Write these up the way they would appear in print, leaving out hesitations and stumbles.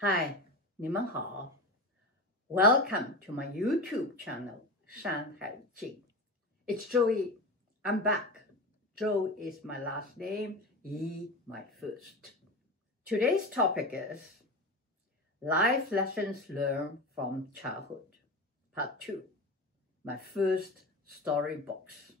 Hi, 你们好. Welcome to my YouTube channel, 山海经. It's Joey. I'm back. Zhou is my last name, Yi my first. Today's topic is Life Lessons Learned from Childhood, Part 2, my first storybooks.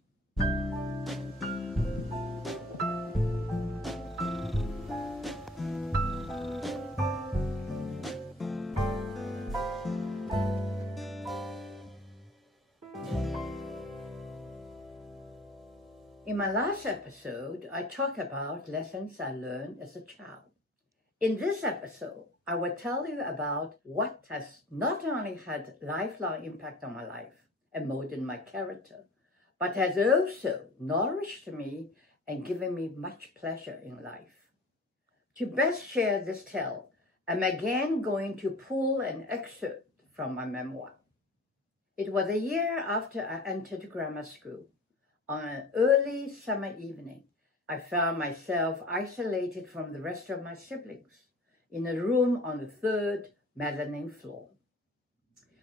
In my last episode, I talked about lessons I learned as a child. In this episode, I will tell you about what has not only had lifelong impact on my life and molded my character, but has also nourished me and given me much pleasure in life. To best share this tale, I'm again going to pull an excerpt from my memoir. It was a year after I entered grammar school. On an early summer evening, I found myself isolated from the rest of my siblings in a room on the third mezzanine floor.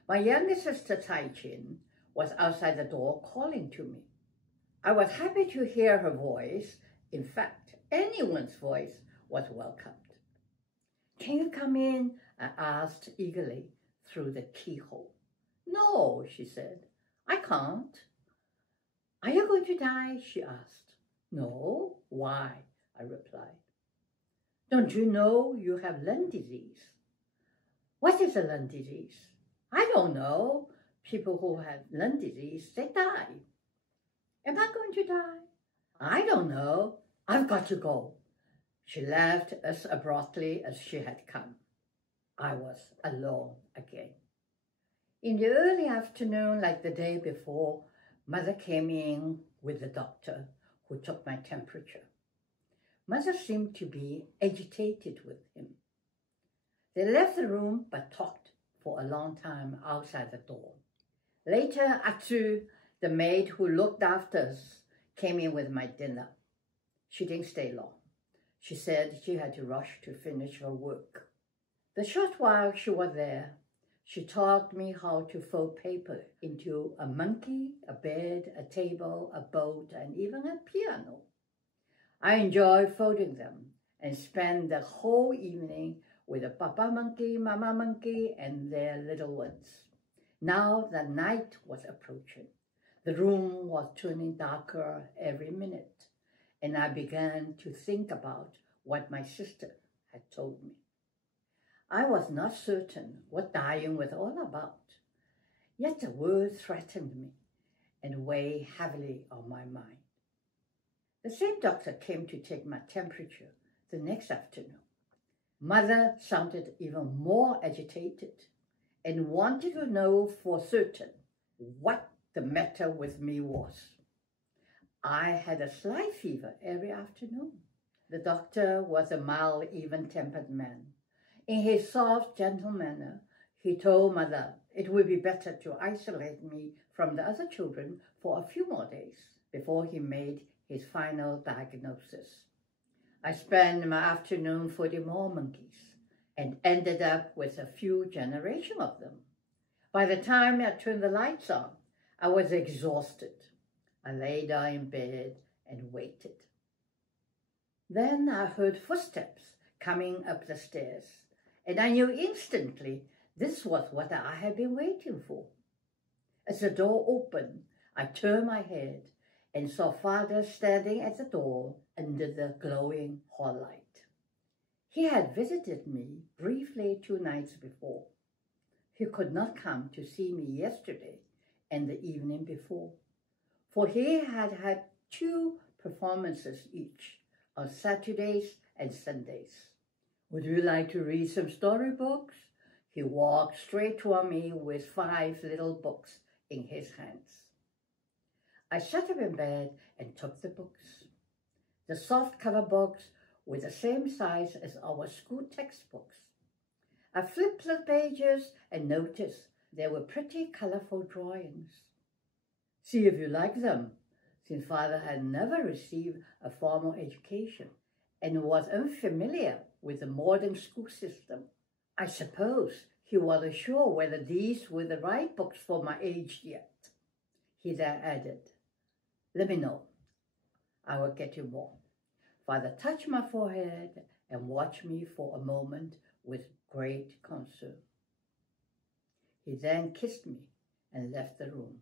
My younger sister, Tai Chin, was outside the door calling to me. I was happy to hear her voice. In fact, anyone's voice was welcomed. "Can you come in?" I asked eagerly through the keyhole. "No," she said, "I can't." "Are you going to die?" she asked. "No, why?" I replied. "Don't you know you have lung disease?" "What is a lung disease?" "I don't know. People who have lung disease, they die." "Am I going to die?" "I don't know. I've got to go." She left as abruptly as she had come. I was alone again. In the early afternoon, like the day before, Mother came in with the doctor who took my temperature. Mother seemed to be agitated with him. They left the room but talked for a long time outside the door. Later, Atsu, the maid who looked after us, came in with my dinner. She didn't stay long. She said she had to rush to finish her work. The short while she was there, she taught me how to fold paper into a monkey, a bed, a table, a boat, and even a piano. I enjoyed folding them and spent the whole evening with the papa monkey, mama monkey, and their little ones. Now that night was approaching. The room was turning darker every minute, and I began to think about what my sister had told me. I was not certain what dying was all about, yet the word threatened me and weighed heavily on my mind. The same doctor came to take my temperature the next afternoon. Mother sounded even more agitated and wanted to know for certain what the matter with me was. I had a slight fever every afternoon. The doctor was a mild, even-tempered man. In his soft, gentle manner, he told Mother it would be better to isolate me from the other children for a few more days before he made his final diagnosis. I spent my afternoon folding more monkeys and ended up with a few generations of them. By the time I turned the lights on, I was exhausted. I lay down in bed and waited. Then I heard footsteps coming up the stairs, and I knew instantly this was what I had been waiting for. As the door opened, I turned my head and saw Father standing at the door under the glowing hall light. He had visited me briefly 2 nights before. He could not come to see me yesterday and the evening before, for he had had 2 performances each on Saturdays and Sundays. "Would you like to read some storybooks?" He walked straight toward me with 5 little books in his hands. I sat up in bed and took the books. The soft-cover books were the same size as our school textbooks. I flipped the pages and noticed there were pretty colorful drawings. "See if you like them," since Father had never received a formal education and was unfamiliar with the modern school system. I suppose he wasn't sure whether these were the right books for my age yet. He then added, "Let me know. I will get you more." Father touched my forehead and watched me for a moment with great concern. He then kissed me and left the room.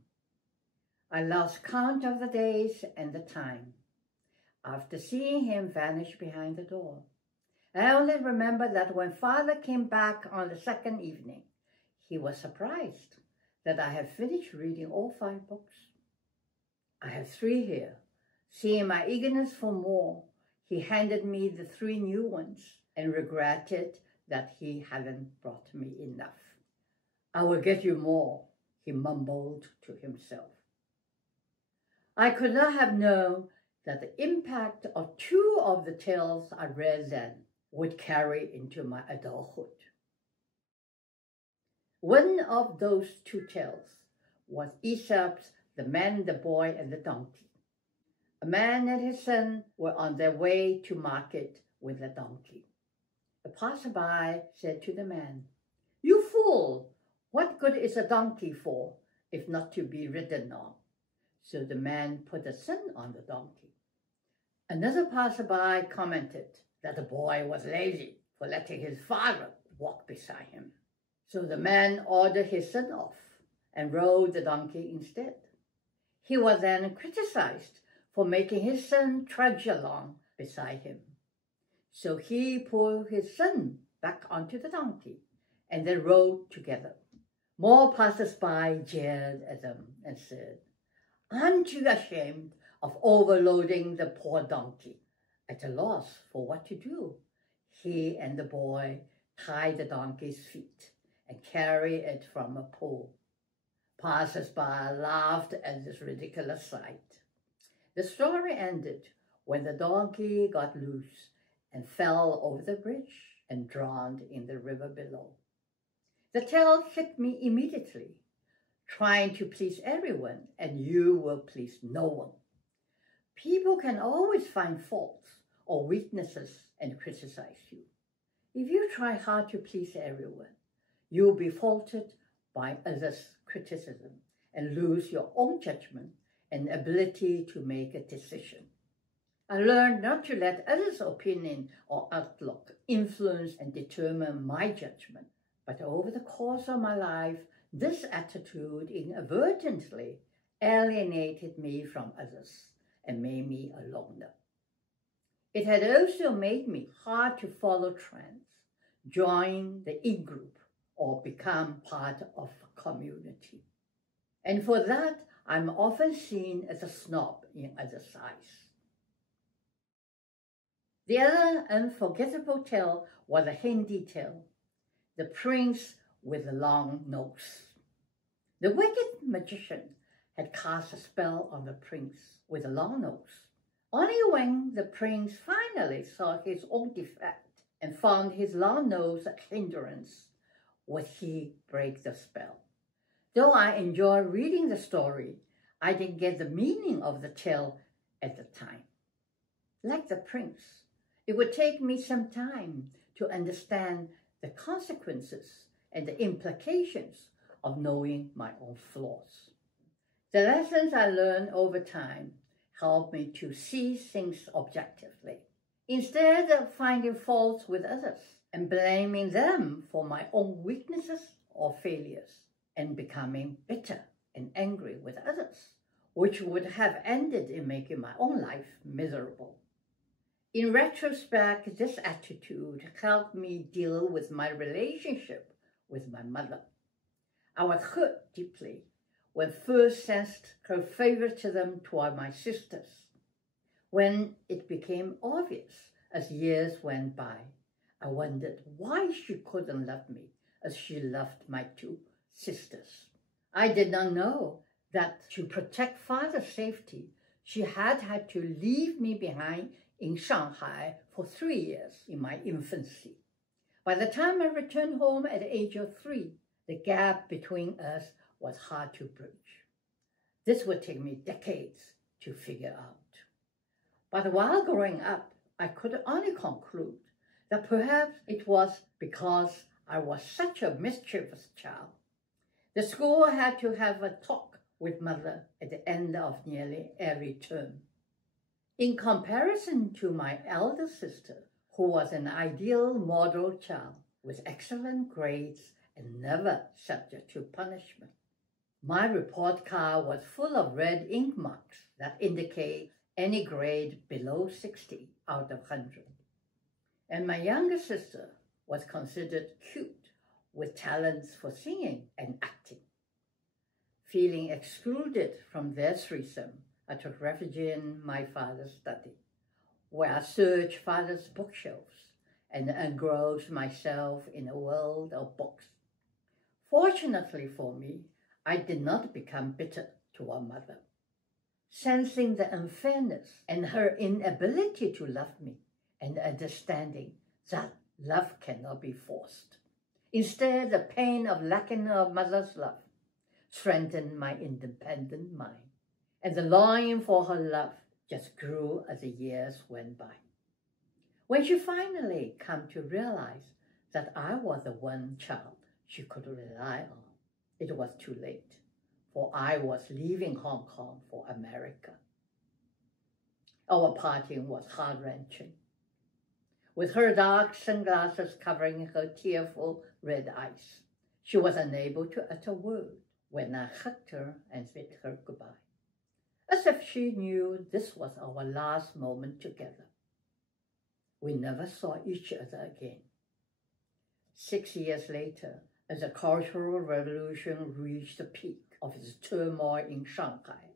I lost count of the days and the time after seeing him vanish behind the door. I only remember that when Father came back on the second evening, he was surprised that I had finished reading all 5 books. I have 3 here. Seeing my eagerness for more, he handed me the 3 new ones and regretted that he hadn't brought me enough. "I will get you more," he mumbled to himself. I could not have known that the impact of 2 of the tales I read then would carry into my adulthood. One of those 2 tales was Aesop's The Man, the Boy, and the Donkey. A man and his son were on their way to market with a donkey. A passerby said to the man, "You fool! What good is a donkey for, if not to be ridden on?" So the man put the son on the donkey. Another passerby commented that the boy was lazy for letting his father walk beside him. So the man ordered his son off and rode the donkey instead. He was then criticized for making his son trudge along beside him. So he pulled his son back onto the donkey, and they rode together. More passers-by jeered at them and said, "Aren't you ashamed of overloading the poor donkey?" At a loss for what to do, he and the boy tied the donkey's feet and carried it from a pole. Passers-by laughed at this ridiculous sight. The story ended when the donkey got loose and fell over the bridge and drowned in the river below. The tale hit me immediately. Trying to please everyone, and you will please no one. People can always find faults or weaknesses and criticize you. If you try hard to please everyone, you will be faulted by others' criticism and lose your own judgment and ability to make a decision. I learned not to let others' opinion or outlook influence and determine my judgment, but over the course of my life, this attitude inadvertently alienated me from others and made me a loner. It had also made me hard to follow trends, join the in-group, or become part of a community. And for that, I'm often seen as a snob in others' eyes. The other unforgettable tale was a Hindi tale, The Prince with the Long Nose. The wicked magician had cast a spell on the prince with a long nose. Only when the prince finally saw his own defect and found his long nose a hindrance would he break the spell. Though I enjoyed reading the story, I didn't get the meaning of the tale at the time. Like the prince, it would take me some time to understand the consequences and the implications of knowing my own flaws. The lessons I learned over time helped me to see things objectively, instead of finding faults with others and blaming them for my own weaknesses or failures, and becoming bitter and angry with others, which would have ended in making my own life miserable. In retrospect, this attitude helped me deal with my relationship with my mother. I was hurt deeply when first sensed her favoritism toward my sisters. When it became obvious as years went by, I wondered why she couldn't love me as she loved my 2 sisters. I did not know that to protect father's safety, she had to leave me behind in Shanghai for 3 years in my infancy. By the time I returned home at the age of 3, the gap between us was hard to bridge. This would take me decades to figure out. But while growing up, I could only conclude that perhaps it was because I was such a mischievous child. The school had to have a talk with mother at the end of nearly every term. In comparison to my elder sister, who was an ideal model child with excellent grades and never subject to punishment, my report card was full of red ink marks that indicate any grade below 60 out of 100. And my younger sister was considered cute with talents for singing and acting. Feeling excluded from their threesome, I took refuge in my father's study, where I searched father's bookshelves and engrossed myself in a world of books. Fortunately for me, I did not become bitter toward mother. Sensing the unfairness and her inability to love me, and understanding that love cannot be forced. Instead, the pain of lacking a mother's love strengthened my independent mind, and the longing for her love just grew as the years went by. When she finally came to realize that I was the one child she could rely on, it was too late, for I was leaving Hong Kong for America. Our parting was heart-wrenching. With her dark sunglasses covering her tearful red eyes, she was unable to utter a word when I hugged her and bid her goodbye, as if she knew this was our last moment together. We never saw each other again. 6 years later, as the Cultural Revolution reached the peak of its turmoil in Shanghai,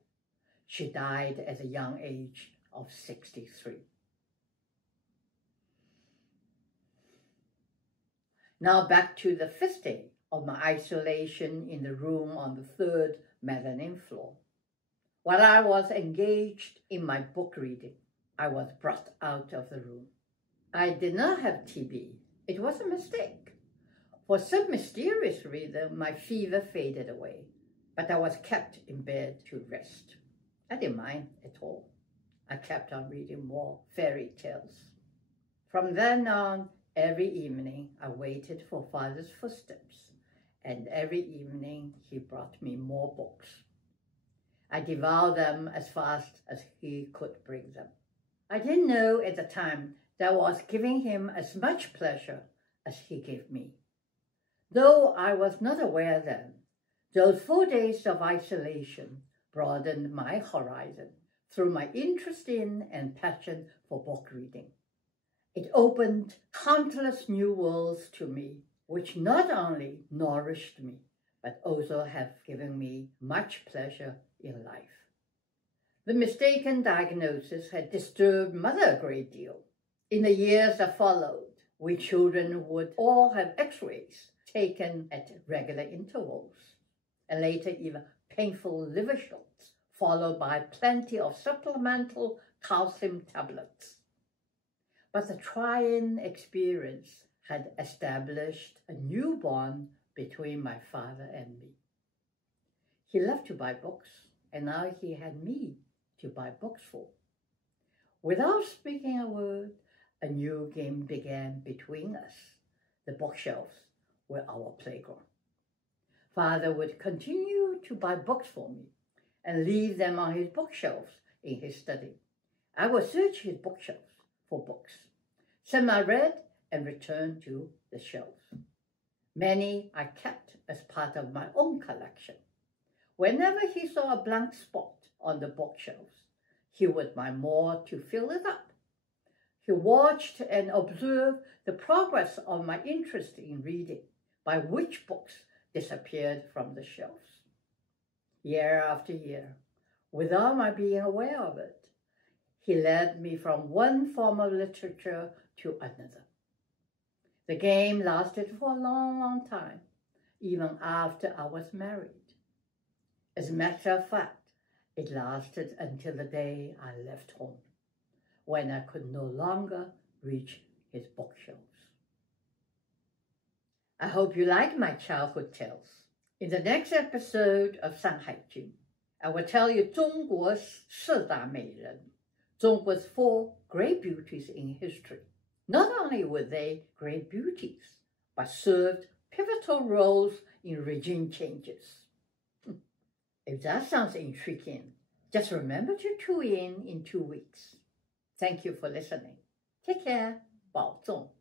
she died at the young age of 63. Now back to the 5th day of my isolation in the room on the 3rd mezzanine floor. While I was engaged in my book reading, I was brought out of the room. I did not have TB. It was a mistake. For some mysterious reason, my fever faded away, but I was kept in bed to rest. I didn't mind at all. I kept on reading more fairy tales. From then on, every evening I waited for Father's footsteps, and every evening he brought me more books. I devoured them as fast as he could bring them. I didn't know at the time that I was giving him as much pleasure as he gave me. Though I was not aware then, those 4 days of isolation broadened my horizon through my interest in and passion for book reading. It opened countless new worlds to me, which not only nourished me, but also have given me much pleasure in life. The mistaken diagnosis had disturbed Mother a great deal. In the years that followed, we children would all have x-rays taken at regular intervals, and later even painful liver shots, followed by plenty of supplemental calcium tablets. But the trying experience had established a new bond between my father and me. He loved to buy books, and now he had me to buy books for. Without speaking a word, a new game began between us. The bookshelves were our playground. Father would continue to buy books for me and leave them on his bookshelves in his study. I would search his bookshelves for books. Some I read and returned to the shelves. Many I kept as part of my own collection. Whenever he saw a blank spot on the bookshelves, he would buy more to fill it up. He watched and observed the progress of my interest in reading, by which books disappeared from the shelves. Year after year, without my being aware of it, he led me from one form of literature to another. The game lasted for a long, long time, even after I was married. As a matter of fact, it lasted until the day I left home, when I could no longer reach his bookshelves. I hope you like my childhood tales. In the next episode of 山海经, I will tell you 中国四大美人, Zhongguo's 4 great beauties in history. Not only were they great beauties, but served pivotal roles in regime changes. If that sounds intriguing, just remember to tune in 2 weeks. Thank you for listening. Take care. 保重.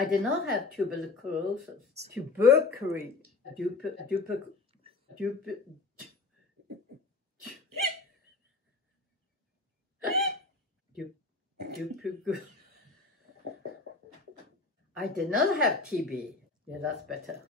I did not have tuberculosis. I did not have TB. Yeah, that's better.